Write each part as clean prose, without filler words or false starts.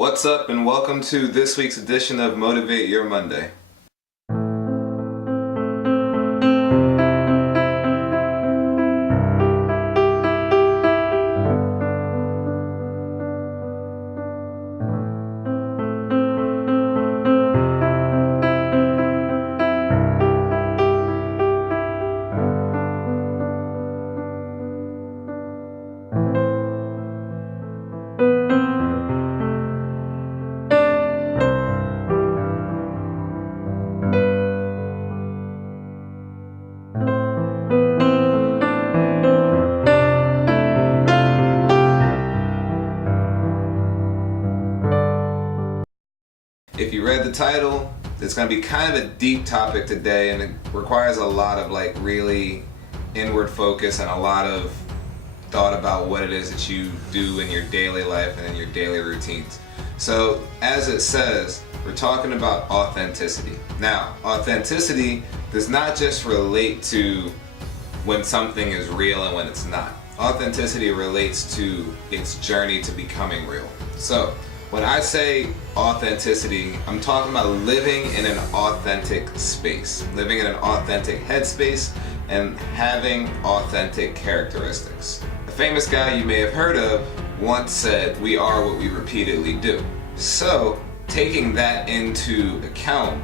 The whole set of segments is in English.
What's up and welcome to this week's edition of Motivate Your Monday. If you read the title, it's going to be kind of a deep topic today, and it requires a lot of really inward focus and a lot of thought about what it is that you do in your daily life and in your daily routines. So as it says, we're talking about authenticity. Now, authenticity does not just relate to when something is real and when it's not. Authenticity relates to its journey to becoming real. So when I say authenticity, I'm talking about living in an authentic space, living in an authentic headspace, and having authentic characteristics. A famous guy you may have heard of once said, "We are what we repeatedly do." So, taking that into account,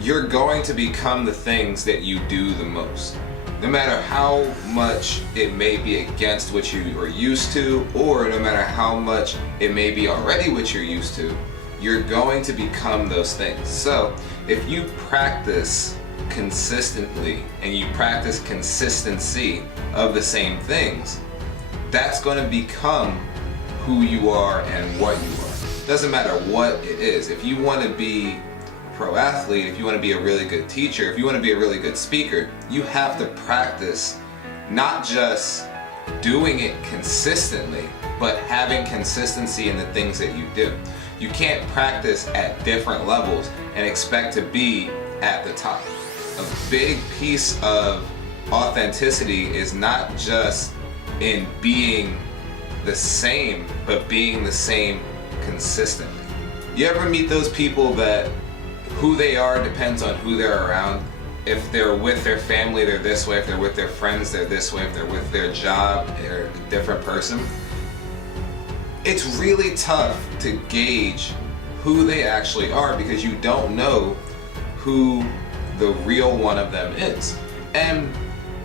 you're going to become the things that you do the most. No matter how much it may be against what you are used to, or no matter how much it may be already what you're used to, you're going to become those things. So if you practice consistently and you practice consistency of the same things, that's going to become who you are and what you are. Doesn't matter what it is. If you want to be pro athlete, if you want to be a really good teacher, if you want to be a really good speaker, you have to practice not just doing it consistently, but having consistency in the things that you do. You can't practice at different levels and expect to be at the top. A big piece of authenticity is not just in being the same, but being the same consistently. You ever meet those people that who they are depends on who they're around? If they're with their family, they're this way. If they're with their friends, they're this way. If they're with their job, they're a different person. It's really tough to gauge who they actually are because you don't know who the real one of them is. And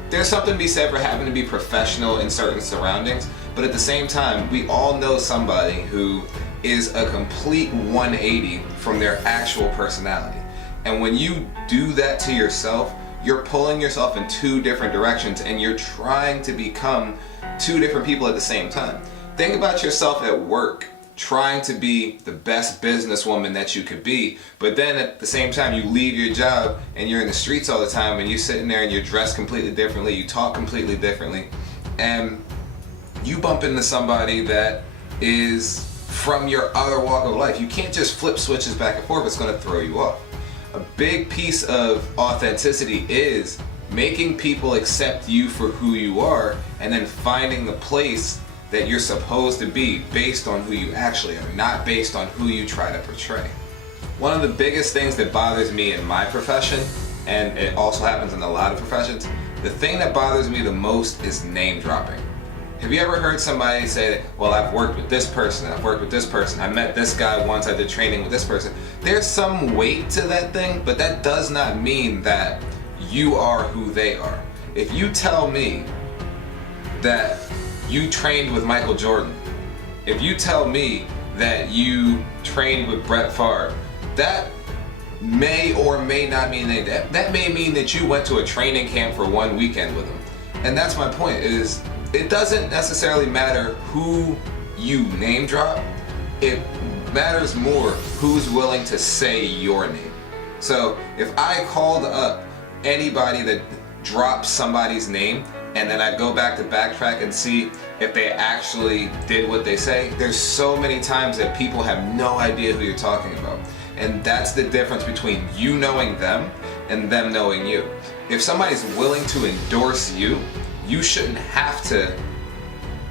there's something to be said for having to be professional in certain surroundings, but at the same time, we all know somebody who is a complete 180 from their actual personality. And when you do that to yourself, you're pulling yourself in two different directions and you're trying to become two different people at the same time. Think about yourself at work, trying to be the best businesswoman that you could be, but then at the same time you leave your job and you're in the streets all the time and you're sitting there and you're dressed completely differently, you talk completely differently, and you bump into somebody that is from your other walk of life. You can't just flip switches back and forth, it's going to throw you off. A big piece of authenticity is making people accept you for who you are and then finding the place that you're supposed to be based on who you actually are, not based on who you try to portray. One of the biggest things that bothers me in my profession, and it also happens in a lot of professions, the thing that bothers me the most is name dropping. Have you ever heard somebody say, well, I've worked with this person, I've worked with this person, I met this guy once, I did training with this person. There's some weight to that thing, but that does not mean that you are who they are. If you tell me that you trained with Michael Jordan, if you tell me that you trained with Brett Favre, that may or may not mean that may mean that you went to a training camp for one weekend with him. And that's my point, is it doesn't necessarily matter who you name drop, it matters more who's willing to say your name. So if I called up anybody that drops somebody's name and then I go back to backtrack and see if they actually did what they say, there's so many times that people have no idea who you're talking about. And that's the difference between you knowing them and them knowing you. If somebody's willing to endorse you, you shouldn't have to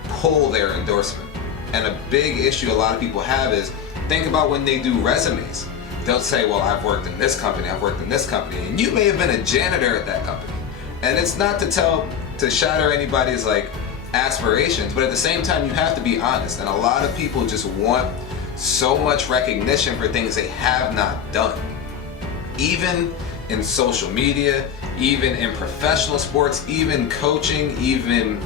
pull their endorsement. And a big issue a lot of people have is Think about when they do resumes. They'll say, well, I've worked in this company, I've worked in this company, and you may have been a janitor at that company. And it's not to shatter anybody's like aspirations, but at the same time, you have to be honest. And a lot of people just want so much recognition for things they have not done. Even in social media, even in professional sports, even coaching, even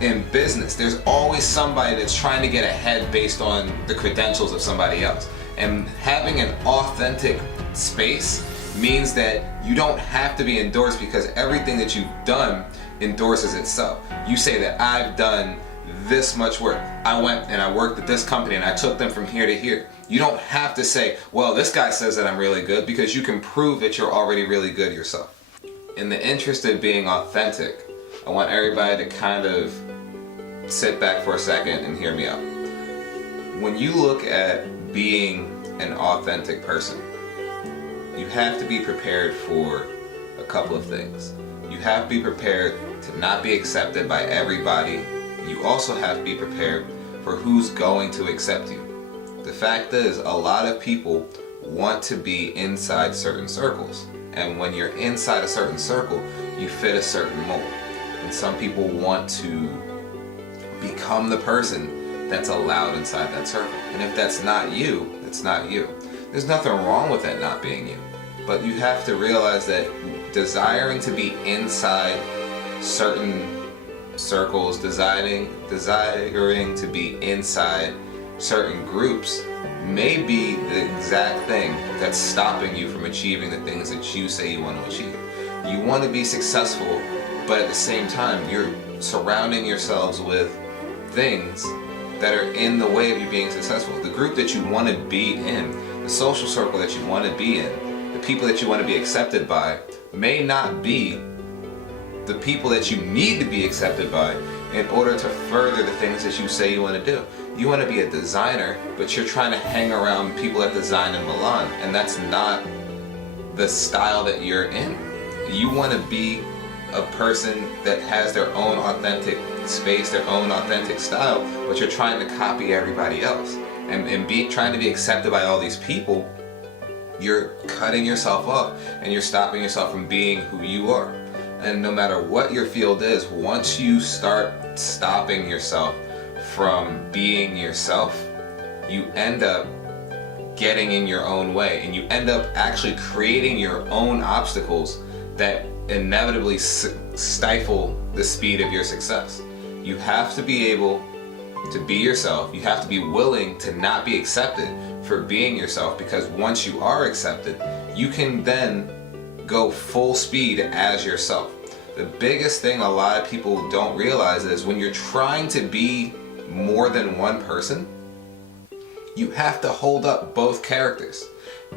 in business, there's always somebody that's trying to get ahead based on the credentials of somebody else. And having an authentic space means that you don't have to be endorsed, because everything that you've done endorses itself. You say that I've done this much work. I went and I worked at this company and I took them from here to here. You don't have to say, well, this guy says that I'm really good, because you can prove that you're already really good yourself. In the interest of being authentic, I want everybody to kind of sit back for a second and hear me out. When you look at being an authentic person, you have to be prepared for a couple of things. You have to be prepared to not be accepted by everybody. You also have to be prepared for who's going to accept you. The fact is, a lot of people want to be inside certain circles. And when you're inside a certain circle, you fit a certain mold. And some people want to become the person that's allowed inside that circle. And if that's not you, it's not you. There's nothing wrong with that not being you. But you have to realize that desiring to be inside certain circles, desiring to be inside certain groups may be the exact thing that's stopping you from achieving the things that you say you want to achieve. You want to be successful, but at the same time, you're surrounding yourselves with things that are in the way of you being successful. The group that you want to be in, the social circle that you want to be in, the people that you want to be accepted by, may not be the people that you need to be accepted by in order to further the things that you say you want to do. You want to be a designer, but you're trying to hang around people that design in Milan, and that's not the style that you're in. You want to be a person that has their own authentic space, their own authentic style, but you're trying to copy everybody else. And trying to be accepted by all these people, you're cutting yourself off and you're stopping yourself from being who you are. And no matter what your field is, once you start stopping yourself from being yourself, you end up getting in your own way, and you end up actually creating your own obstacles that inevitably stifle the speed of your success. You have to be able to be yourself. You have to be willing to not be accepted for being yourself, because once you are accepted, you can then go full speed as yourself. The biggest thing a lot of people don't realize is when you're trying to be more than one person, you have to hold up both characters.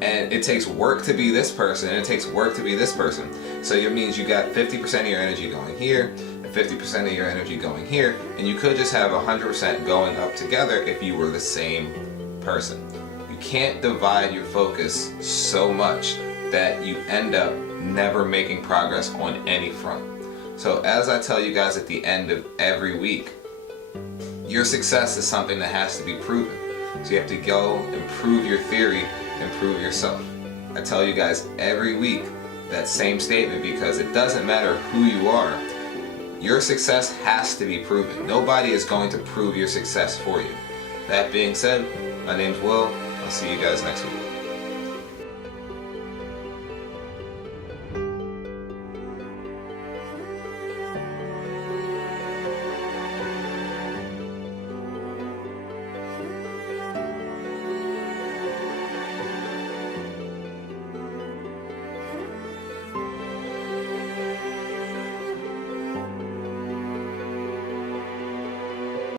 And it takes work to be this person, and it takes work to be this person. So it means you got 50% of your energy going here, and 50% of your energy going here, and you could just have 100% going up together if you were the same person. You can't divide your focus so much that you end up never making progress on any front. So as I tell you guys at the end of every week, your success is something that has to be proven. So you have to go and prove your theory and prove yourself. I tell you guys every week that same statement, because it doesn't matter who you are, your success has to be proven. Nobody is going to prove your success for you. That being said, my name's Will. I'll see you guys next week.